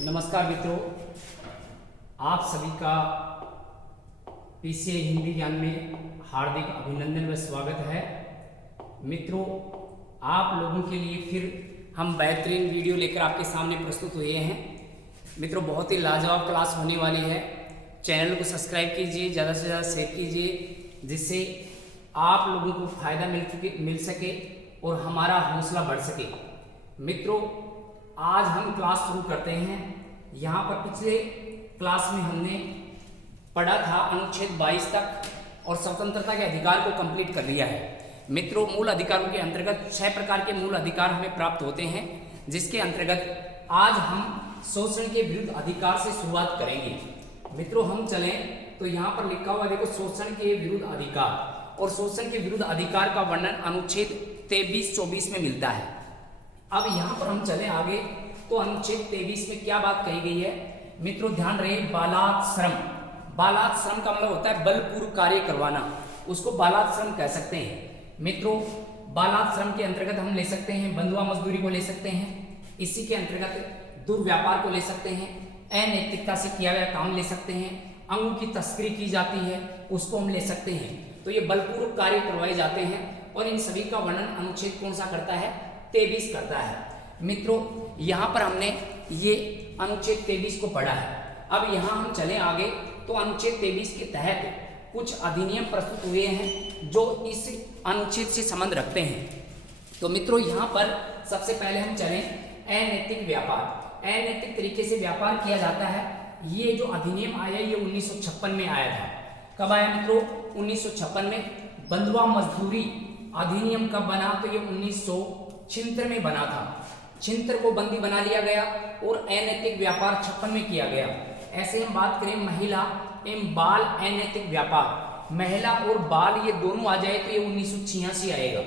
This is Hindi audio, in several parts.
नमस्कार मित्रों, आप सभी का पीसीए हिंदी ज्ञान में हार्दिक अभिनंदन व स्वागत है। मित्रों, आप लोगों के लिए फिर हम बेहतरीन वीडियो लेकर आपके सामने प्रस्तुत हुए हैं। मित्रों, बहुत ही लाजवाब क्लास होने वाली है। चैनल को सब्सक्राइब कीजिए, ज़्यादा से ज़्यादा शेयर कीजिए, जिससे आप लोगों को फ़ायदा मिल सके और हमारा हौसला बढ़ सके। मित्रों, आज हम क्लास शुरू करते हैं। यहाँ पर पिछले क्लास में हमने पढ़ा था अनुच्छेद 22 तक और स्वतंत्रता के अधिकार को कंप्लीट कर लिया है। मित्रों, मूल अधिकारों के अंतर्गत 6 प्रकार के मूल अधिकार हमें प्राप्त होते हैं, जिसके अंतर्गत आज हम शोषण के विरुद्ध अधिकार से शुरुआत करेंगे। मित्रों, हम चलें तो यहाँ पर लिखा हुआ देखो, शोषण के विरुद्ध अधिकार। और शोषण के विरुद्ध अधिकार का वर्णन अनुच्छेद 23-24 में मिलता है। अब यहाँ पर हम चले आगे तो अनुच्छेद 23 में क्या बात कही गई है। मित्रों, ध्यान रहे, बालात श्रम। बालात श्रम का मतलब होता है बलपूर्वक कार्य करवाना, उसको बालात श्रम कह सकते हैं। मित्रों, बालात श्रम के अंतर्गत हम ले सकते हैं बंधुआ मजदूरी को ले सकते हैं, इसी के अंतर्गत दुर्व्यापार को ले सकते हैं, अनैतिकता से किया गया काम ले सकते हैं, अंगों की तस्करी की जाती है उसको हम ले सकते हैं। तो ये बलपूर्वक कार्य करवाए जाते हैं और इन सभी का वर्णन अनुच्छेद कौन सा करता है? 23 करता है। मित्रों, यहाँ पर हमने ये अनुच्छेद 23 को पढ़ा है। अब यहाँ हम चले आगे तो अनुच्छेद 23 के तहत कुछ अधिनियम प्रस्तुत हुए हैं जो इस अनुच्छेद से संबंध रखते हैं। तो मित्रों, यहाँ पर सबसे पहले हम चलें अनैतिक व्यापार। अनैतिक तरीके से व्यापार किया जाता है। ये जो अधिनियम आया ये 1956 में आया था। कब आया मित्रों? 1956 में। बंधुआ मजदूरी अधिनियम कब बना? तो ये 1976 में बना था। 76 को बंदी बना लिया गया और अनैतिक व्यापार 56 में किया गया। ऐसे हम बात करें महिला एवं बाल अनैतिक व्यापार, महिला और बाल ये दोनों आ जाए तो ये 1986 आएगा।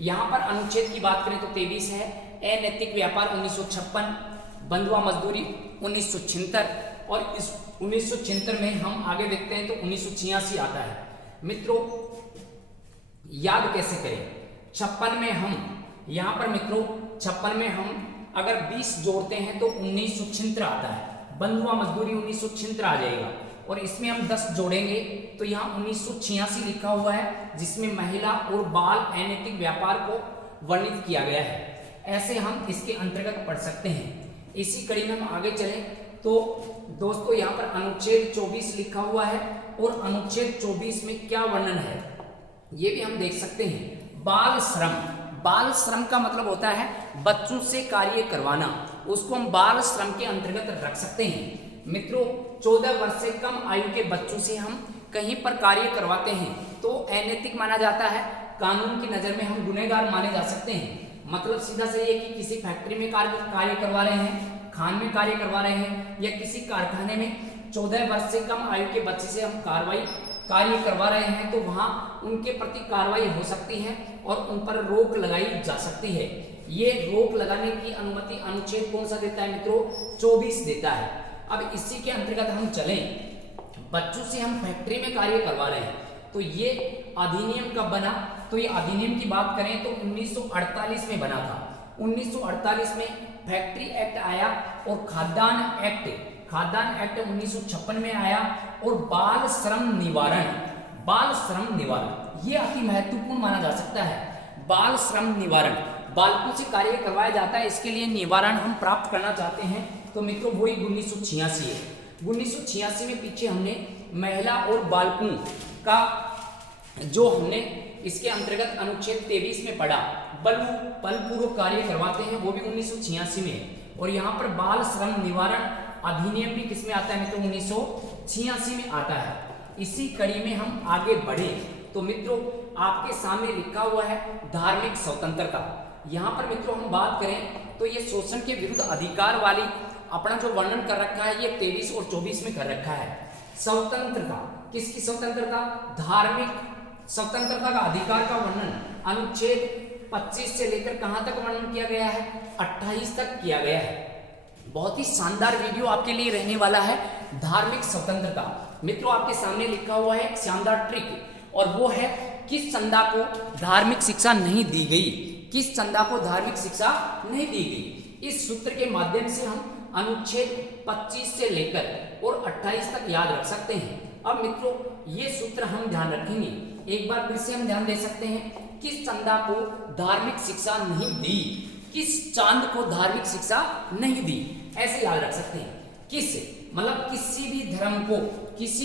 यहाँ पर अनुच्छेद की बात करें तो 23 है, अनैतिक व्यापार 1956, बंधुआ मजदूरी 1976 और इस 1976 में हम आगे देखते हैं तो 1986 आता है। मित्रों, याद कैसे करें? 56 में हम यहाँ पर मित्रों 56 में हम अगर 20 जोड़ते हैं तो 1976 आता है। बंधुआ मजदूरी 1976 आ जाएगा और इसमें हम 10 जोड़ेंगे तो यहाँ 1986 लिखा हुआ है, जिसमें महिला और बाल अनैतिक व्यापार को वर्णित किया गया है। ऐसे हम इसके अंतर्गत पढ़ सकते हैं। इसी कड़ी में हम आगे चलें तो दोस्तों, यहाँ पर अनुच्छेद 24 लिखा हुआ है और अनुच्छेद 24 में क्या वर्णन है ये भी हम देख सकते हैं। बाल श्रम। बाल श्रम का मतलब होता है बच्चों से कार्य करवाना, उसको हम बाल श्रम के अंतर्गत रख सकते हैं। मित्रों, 14 वर्ष से कम आयु के बच्चों से हम कहीं पर कार्य करवाते हैं तो अनैतिक माना जाता है। कानून की नजर में हम गुनहगार माने जा सकते हैं। मतलब सीधा सही है कि किसी फैक्ट्री में कार्य करवा रहे हैं, खान में कार्य करवा रहे हैं या किसी कारखाने में 14 वर्ष से कम आयु के बच्चे से हम कार्य करवा रहे हैं तो वहां उनके प्रति कार्रवाई हो सकती है और उन पर रोक लगाई जा सकती है। ये रोक लगाने की अनुमति अनुच्छेद कौन सा देता है मित्रों? 24 देता है। अब इसी के अंतर्गत हम चलें, बच्चों से हम फैक्ट्री में कार्य करवा रहे हैं तो ये अधिनियम कब बना? तो ये अधिनियम की बात करें तो 1948 में बना था। 1948 में फैक्ट्री एक्ट आया और खाद्यान्न एक्ट 1956 में आया और बाल श्रम निवारण ये अति महत्वपूर्ण माना जा सकता है। बाल श्रम निवारण, बालकों से कार्य करवाया जाता है, इसके लिए निवारण हम प्राप्त करना चाहते हैं तो मित्रों वही 1986 है। 1986 में पीछे हमने महिला और बालकों का जो हमने इसके अंतर्गत अनुच्छेद 23 में पढ़ा, बलपूर्वक कार्य करवाते हैं, वो भी 1986 में है। और यहाँ पर बाल श्रम निवारण अधिनियम भी किसमें आता है मित्रों? 1986 में आता है। इसी कड़ी में हम आगे बढ़े तो मित्रों आपके सामने लिखा हुआ है धार्मिक स्वतंत्रता। यहाँ पर मित्रों हम बात करें तो ये शोषण के विरुद्ध अधिकार वाली अपना जो वर्णन कर रखा है ये 23 और 24 में कर रखा है। स्वतंत्रता, किसकी स्वतंत्रता? धार्मिक स्वतंत्रता का अधिकार का वर्णन अनुच्छेद 25 से लेकर कहां तक वर्णन किया गया है? 28 तक किया गया है। बहुत ही शानदार वीडियो आपके लिए रहने वाला है, धार्मिक स्वतंत्रता। मित्रों, आपके सामने लिखा हुआ है शानदार ट्रिक और वो है किस संधा को धार्मिक शिक्षा नहीं दी गई, किस संधा को धार्मिक शिक्षा नहीं दी गई। इस सूत्र के माध्यम से हम अनुच्छेद 25 से लेकर और 28 तक याद रख सकते हैं। अब मित्रों ये सूत्र हम ध्यान रखेंगे, एक बार फिर से हम ध्यान दे सकते हैं। किस चंदा को धार्मिक शिक्षा नहीं दी, किस चांद को धार्मिक शिक्षा नहीं दी, ऐसे याद रख सकते हैं। किस मतलब किसी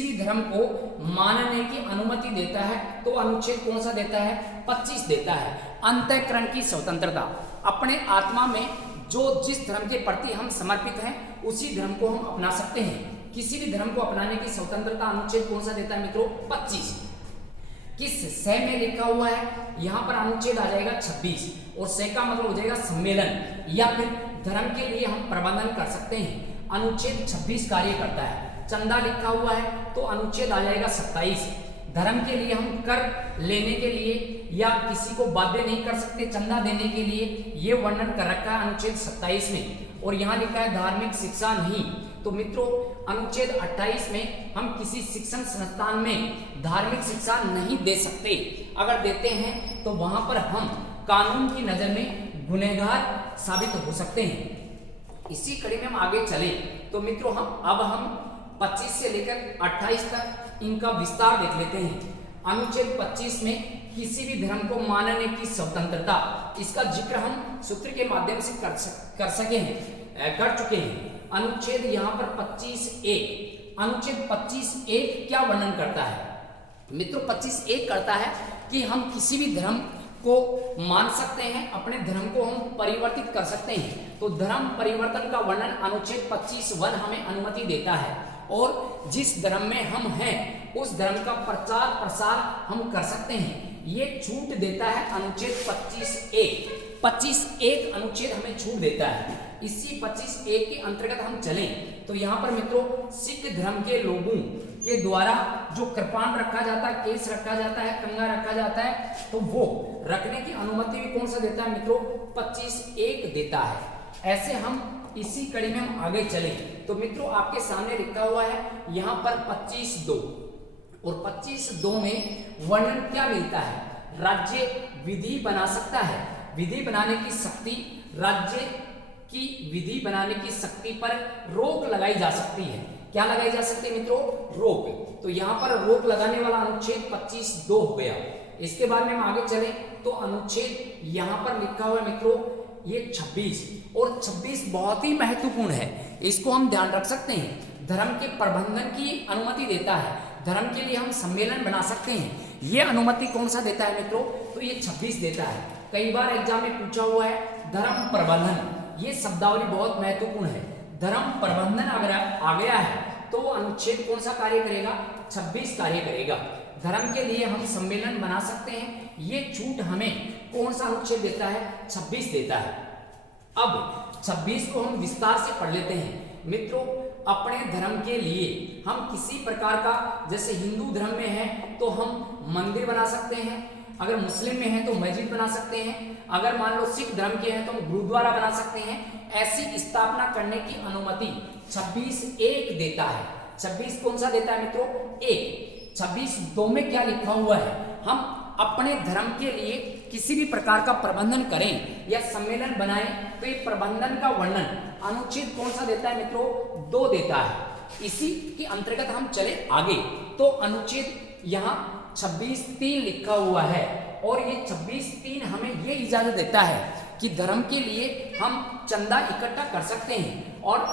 भी धर्म को मानने की अनुमति देता है तो अनुच्छेद कौन सा देता है, 25 देता है। अंतःकरण की स्वतंत्रता, अपने आत्मा में जो जिस धर्म के प्रति हम समर्पित हैं उसी धर्म को हम अपना सकते हैं। किसी भी धर्म को अपनाने की स्वतंत्रता अनुच्छेद कौन सा देता है मित्रों, 25। किस से में लिखा हुआ है, यहाँ पर अनुच्छेद आ जाएगा 26 और से का मतलब हो जाएगा सम्मेलन या फिर धर्म के लिए हम प्रबंधन कर सकते हैं, अनुच्छेद 26 कार्य करता है। चंदा लिखा हुआ है तो अनुच्छेद आ जाएगा 27। धर्म के लिए हम कर लेने के लिए या किसी को बाध्य नहीं कर सकते चंदा देने के लिए, ये वर्णन कर रखा है अनुच्छेद 27 में। और यहाँ लिखा है धार्मिक शिक्षा नहीं, तो मित्रों अनुच्छेद 28 में हम किसी शिक्षण संस्थान में धार्मिक शिक्षा नहीं दे सकते। अगर देते हैं तो वहां पर हम कानून की नजर में गुनहगार साबित हो सकते हैं। इसी कड़ी में हम आगे चले तो मित्रों हम 25 से लेकर 28 तक इनका विस्तार देख लेते हैं। अनुच्छेद 25 में किसी भी धर्म को मानने की स्वतंत्रता, इसका जिक्र हम सूत्र के माध्यम से कर चुके हैं। अनुच्छेद यहाँ पर 25(1), अनुच्छेद 25(1) क्या वर्णन करता है मित्रों, 25(1) करता है कि हम किसी भी धर्म को मान सकते हैं, अपने धर्म को हम परिवर्तित कर सकते हैं। तो धर्म परिवर्तन का वर्णन अनुच्छेद 25(1) हमें अनुमति देता है और जिस धर्म में हम हैं उस धर्म का प्रचार प्रसार हम कर सकते हैं, ये छूट देता है अनुच्छेद 25(1). 25(1) अनुच्छेद हमें छूट देता है। इसी 25(1) के अंतर्गत हम चलें तो यहाँ पर मित्रों सिख धर्म के लोगों के द्वारा जो कृपाण रखा जाता है, केस रखा जाता है, कंगा रखा जाता है, तो वो रखने की अनुमति भी कौन सा देता है मित्रों, 25(1) देता है। ऐसे हम इसी कड़ी में हम आगे चलें तो मित्रों आपके सामने लिखा हुआ है यहाँ पर 25(2) और 25(2) में वर्णन क्या मिलता है, राज्य विधि बना सकता है, विधि बनाने की शक्ति, राज्य की विधि बनाने की शक्ति पर रोक लगाई जा सकती है। क्या लगाई जा सकती है मित्रों, रोक। तो यहाँ पर रोक लगाने वाला अनुच्छेद 25(2) हो गया। इसके बाद में हम आगे चले तो अनुच्छेद यहाँ पर लिखा हुआ है मित्रों ये 26 और 26 बहुत ही महत्वपूर्ण है, इसको हम ध्यान रख सकते हैं। धर्म के प्रबंधन की अनुमति देता है, धर्म के लिए हम सम्मेलन बना सकते हैं, ये अनुमति कौन सा देता है मित्रों, तो ये 26 देता है। कई बार एग्जाम में पूछा हुआ है धर्म प्रबंधन, ये शब्दावली बहुत महत्वपूर्ण है। धर्म प्रबंधन अगर आ गया है तो अनुच्छेद कौन सा कार्य करेगा, 26 कार्य करेगा। धर्म के लिए हम सम्मेलन बना सकते हैं, ये छूट हमें कौन सा अनुच्छेद देता है, 26 देता है। अब 26 को हम विस्तार से पढ़ लेते हैं मित्रों। अपने धर्म के लिए हम किसी प्रकार का, जैसे हिंदू धर्म में है तो हम मंदिर बना सकते हैं, अगर मुस्लिम में है तो मस्जिद बना सकते हैं, अगर मान लो सिख धर्म के हैं तो हम गुरुद्वारा बना सकते हैं। ऐसी स्थापना करने की अनुमति 26(1) देता है। 26 कौन सा देता है मित्रों, 1। 26(2) में क्या लिखा हुआ है, हम अपने धर्म के लिए किसी भी प्रकार का प्रबंधन करें या सम्मेलन बनाएं तो ये प्रबंधन का वर्णन अनुच्छेद कौन सा देता है मित्रों, 2 देता है। इसी के अंतर्गत हम चले आगे तो अनुच्छेद यहाँ 26(3) लिखा हुआ है और ये 26(3) हमें ये इजाजत देता है कि धर्म के लिए हम चंदा इकट्ठा कर सकते हैं और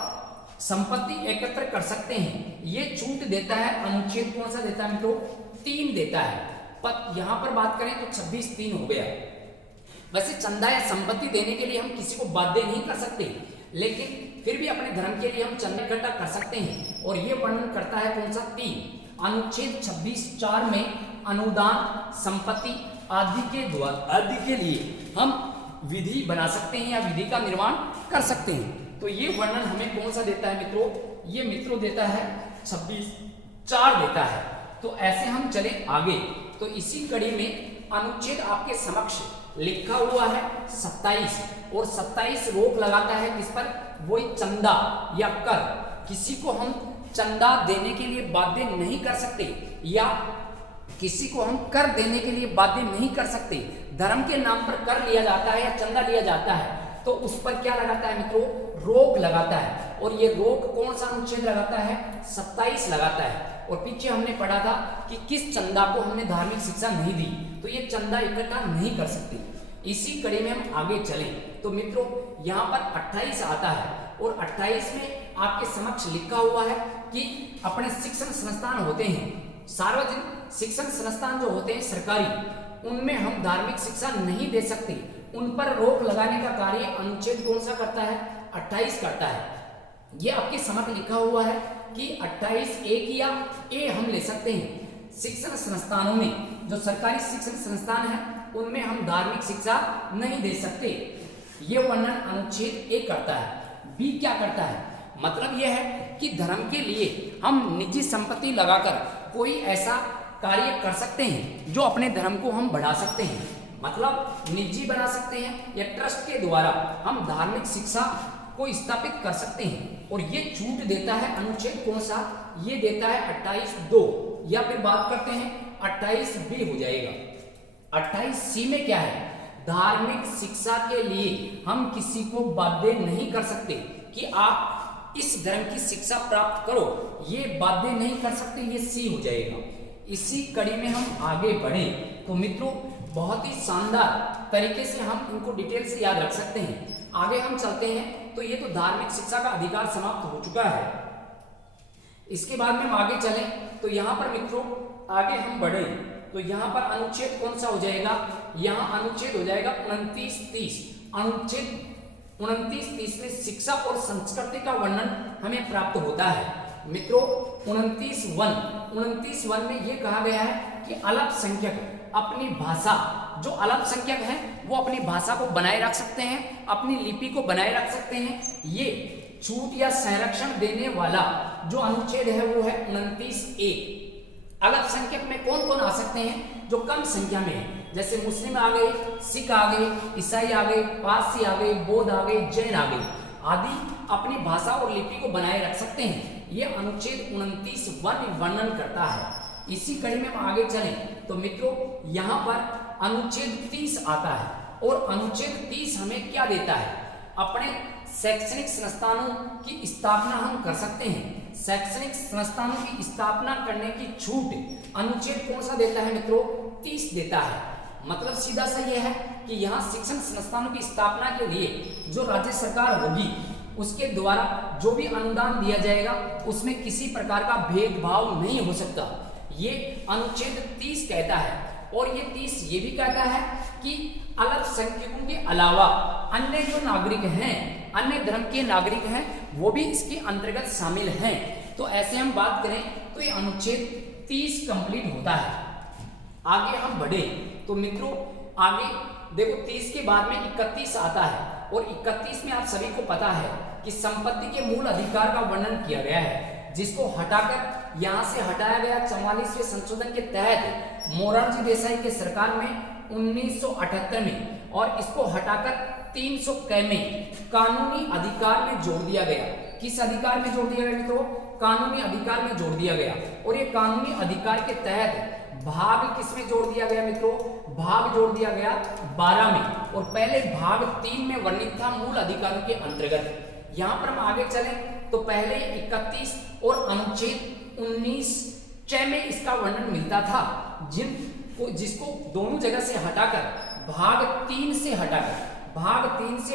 संपत्ति एकत्र कर सकते हैं, ये छूट देता है। अनुच्छेद कौन सा देता है मित्रों, 3 देता है। यहाँ पर बात करें तो 26(3) हो गया। वैसे चंदा या संपत्ति देने के लिए हम किसी को बाध्य नहीं कर सकते, लेकिन फिर भी अपने धर्म के लिए हम चंदा इकट्ठा कर सकते हैं और ये वर्णन करता है कौन सा, 3। अनुच्छेद 26(4) में अनुदान, संपत्ति आदि के लिए हम विधि बना सकते हैं या विधि का निर्माण कर सकते हैं। तो ये वर्णन हमें कौन सा देता है मित्रों, ये मित्रों देता है 26(4) देता है। तो ऐसे हम चले आगे तो इसी कड़ी में अनुच्छेद आपके समक्ष लिखा हुआ है 27 और 27 रोक लगाता है किस पर, वही चंदा या कर। किसी को हम चंदा देने के लिए बाध्य नहीं कर सकते या किसी को हम कर देने के लिए बाध्य नहीं कर सकते। धर्म के नाम पर कर लिया जाता है या चंदा लिया जाता है तो उस पर क्या लगाता है मित्रों, रोक लगाता है। और ये रोक कौन सा अनुच्छेद लगाता है, 27 लगाता है। और पीछे हमने पढ़ा था कि किस चंदा को हमने धार्मिक शिक्षा नहीं दी, तो ये चंदा इकट्ठा नहीं कर सकती। इसी कड़ी में हम आगे चलें तो मित्रों यहाँ पर 28 आता है और 28 में आपके समक्ष लिखा हुआ है कि अपने शिक्षण संस्थान होते हैं, सार्वजनिक शिक्षण संस्थान जो होते हैं सरकारी, उनमें हम धार्मिक शिक्षा नहीं दे सकते। उन पर रोक लगाने का कार्य अनुच्छेद कौन सा करता है, 28 करता है। ये आपके समक्ष लिखा हुआ है कि 28 एक या ए हम ले सकते हैं। शिक्षण संस्थानों में जो सरकारी शिक्षण संस्थान है उनमें हम धार्मिक शिक्षा नहीं दे सकते, ये वर्णन अनुच्छेद ए करता है। बी क्या करता है, मतलब यह है कि धर्म के लिए हम निजी संपत्ति लगाकर कोई ऐसा कार्य कर सकते हैं जो अपने धर्म को हम बढ़ा सकते हैं, मतलब निजी बना सकते हैं या ट्रस्ट के द्वारा हम धार्मिक शिक्षा को स्थापित कर सकते हैं। और ये छूट देता है अनुच्छेद कौन सा, ये देता है 28(2), या फिर बात करते हैं 28(b) हो जाएगा। 28(c) में क्या है, धार्मिक शिक्षा के लिए हम किसी को बाध्य नहीं कर सकते कि आप इस धर्म की शिक्षा प्राप्त करो, ये बाध्य नहीं कर सकते, ये सी हो जाएगा। इसी कड़ी में हम आगे बढ़े तो मित्रों बहुत ही शानदार तरीके से हम इनको डिटेल से याद रख सकते हैं। आगे हम चलते हैं तो ये तो धार्मिक शिक्षा का अधिकार समाप्त हो चुका है। इसके बाद में हम आगे चलें तो यहाँ पर मित्रों आगे हम बढ़े तो यहाँ पर अनुच्छेद कौन सा हो जाएगा, यहाँ अनुच्छेद हो जाएगा 29-30। अनुच्छेद 29-30 में शिक्षा और संस्कृति का वर्णन हमें प्राप्त होता है। मित्रों 29(1) में ये कहा गया है कि अल्पसंख्यक अपनी भाषा, जो अल्पसंख्यक हैं वो अपनी भाषा को बनाए रख सकते हैं, अपनी लिपि को बनाए रख सकते हैं। ये छूट या संरक्षण देने वाला जो अनुच्छेद है वो है 29(a). अल्पसंख्यक में कौन कौन आ सकते हैं, जो कम संख्या में है, जैसे मुस्लिम आ गए, सिख आ गए, ईसाई आ गए, पारसी आ गए, बौद्ध आ गए, जैन आ गए आदि अपनी भाषा और लिपि को बनाए रख सकते हैं। ये अनुच्छेद 29(1) वर्णन करता है। इसी कड़ी में हम आगे चलें तो मित्रों यहाँ पर अनुच्छेद 30 आता है और अनुच्छेद 30 हमें क्या देता है, अपने शैक्षणिक संस्थानों की स्थापना हम कर सकते हैं। शैक्षणिक संस्थानों की स्थापना करने की छूट अनुच्छेद कौन सा देता है मित्रों, 30 देता है। मतलब सीधा सा यह है कि यहाँ शिक्षण संस्थानों की स्थापना के लिए जो राज्य सरकार होगी उसके द्वारा जो भी अनुदान दिया जाएगा उसमें किसी प्रकार का भेदभाव नहीं हो सकता, ये अनुच्छेद 30 कहता है। और ये 30 ये भी कहता है कि अल्पसंख्यकों के अलावा अन्य जो नागरिक हैं, अन्य धर्म के नागरिक हैं, वो भी इसके अंतर्गत शामिल हैं। तो ऐसे हम बात करें तो ये अनुच्छेद 30 कंप्लीट होता है। आगे हम बढ़े तो मित्रों आगे देखो 30 के बाद में 31 आता है और 31 में आप सभी को पता है कि संपत्ति के मूल अधिकार का वर्णन किया गया है, जिसको हटाकर यहाँ से हटाया गया 44वें संशोधन के तहत मोरारजी देसाई के सरकार में 1978 में, और इसको हटाकर 300 में कानूनी अधिकार में जोड़ दिया गया। किस अधिकार में जोड़ दिया गया मित्रों, कानूनी अधिकार में जोड़ दिया गया। और ये कानूनी अधिकार के तहत भाग किसमें जोड़ दिया गया मित्रों, भाग जोड़ दिया गया 12 में, और पहले भाग 3 में वर्णित था मूल अधिकारों के अंतर्गत। यहाँ पर हम आगे चलें तो पहले 31 और अनुच्छेद 19(6) में इसका वर्णन मिलता था, जिसको दोनों जगह से हटाकर भाग 3 से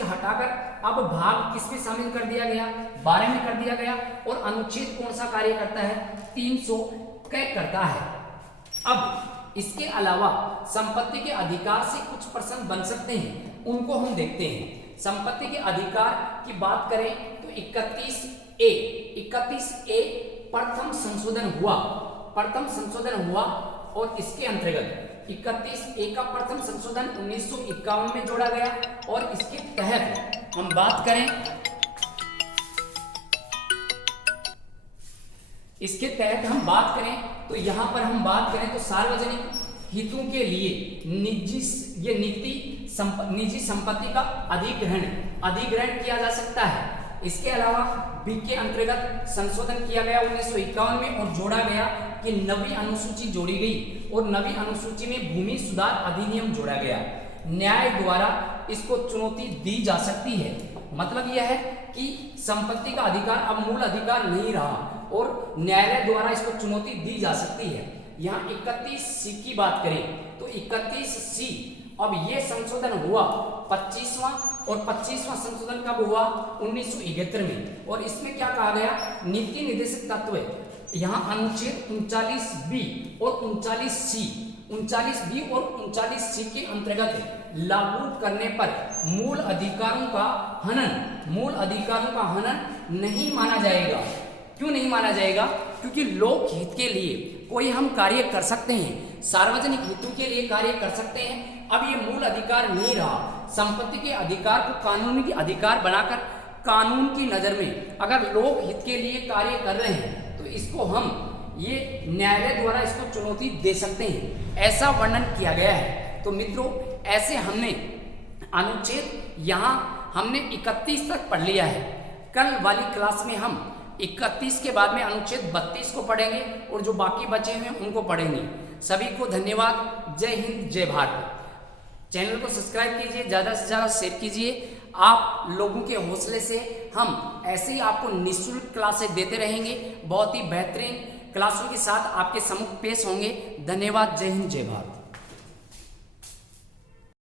हटाकर अब भाग किसमें शामिल कर दिया गया, 12 में कर दिया गया। और अनुच्छेद कौन सा कार्य करता है, 300 करता है। अब इसके अलावा संपत्ति के अधिकार से कुछ प्रश्न बन सकते हैं, उनको हम देखते हैं। संपत्ति के अधिकार की बात करें तो 31(a) प्रथम संशोधन हुआ और इसके अंतर्गत 31(a) का प्रथम संशोधन 1951 में जोड़ा गया। और इसके तहत हम बात करें, तो यहाँ पर हम बात करें तो सार्वजनिक हितों के लिए निजी संपत्ति का अधिग्रहण किया जा सकता है। इसके अलावा बी के अंतर्गत संशोधन किया गया 1951 में और जोड़ा गया कि नवी अनुसूची जोड़ी गई और नवी अनुसूची में भूमि सुधार अधिनियम जोड़ा गया। न्याय द्वारा इसको चुनौती दी जा सकती है। मतलब यह है कि संपत्ति का अधिकार अब मूल अधिकार नहीं रहा और न्यायालय द्वारा इसको चुनौती दी जा सकती है। यहाँ 31C की बात करें तो 31C अब ये संशोधन हुआ 25वां, और 25वां संशोधन कब हुआ? 1971 में। और इसमें क्या कहा गया? नीति निर्देशक तत्व, यहाँ अनुच्छेद 39B और 39C, 39B और 39C के अंतर्गत लागू करने पर मूल अधिकारों का हनन नहीं माना जाएगा। क्यों नहीं माना जाएगा? क्योंकि लोक हित के लिए कोई हम कार्य कर सकते हैं, सार्वजनिक हितों के लिए कार्य कर सकते हैं। अब ये मूल अधिकार नहीं रहा। संपत्ति के अधिकार को कानूनी अधिकार बनाकर कानून की नजर में अगर लोक हित के लिए कार्य कर रहे हैं तो इसको हम ये न्यायालय द्वारा इसको चुनौती दे सकते हैं, ऐसा वर्णन किया गया है। तो मित्रों, ऐसे हमने अनुच्छेद यहाँ हमने 31 तक पढ़ लिया है। कल वाली क्लास में हम 31 के बाद में अनुच्छेद 32 को पढ़ेंगे और जो बाकी बचे हुए उनको पढ़ेंगे। सभी को धन्यवाद। जय हिंद, जय भारत। चैनल को सब्सक्राइब कीजिए, ज़्यादा से ज़्यादा शेयर कीजिए। आप लोगों के हौसले से हम ऐसे ही आपको निःशुल्क क्लासें देते रहेंगे। बहुत ही बेहतरीन क्लासों के साथ आपके सम्मुख पेश होंगे। धन्यवाद। जय हिंद, जय भारत।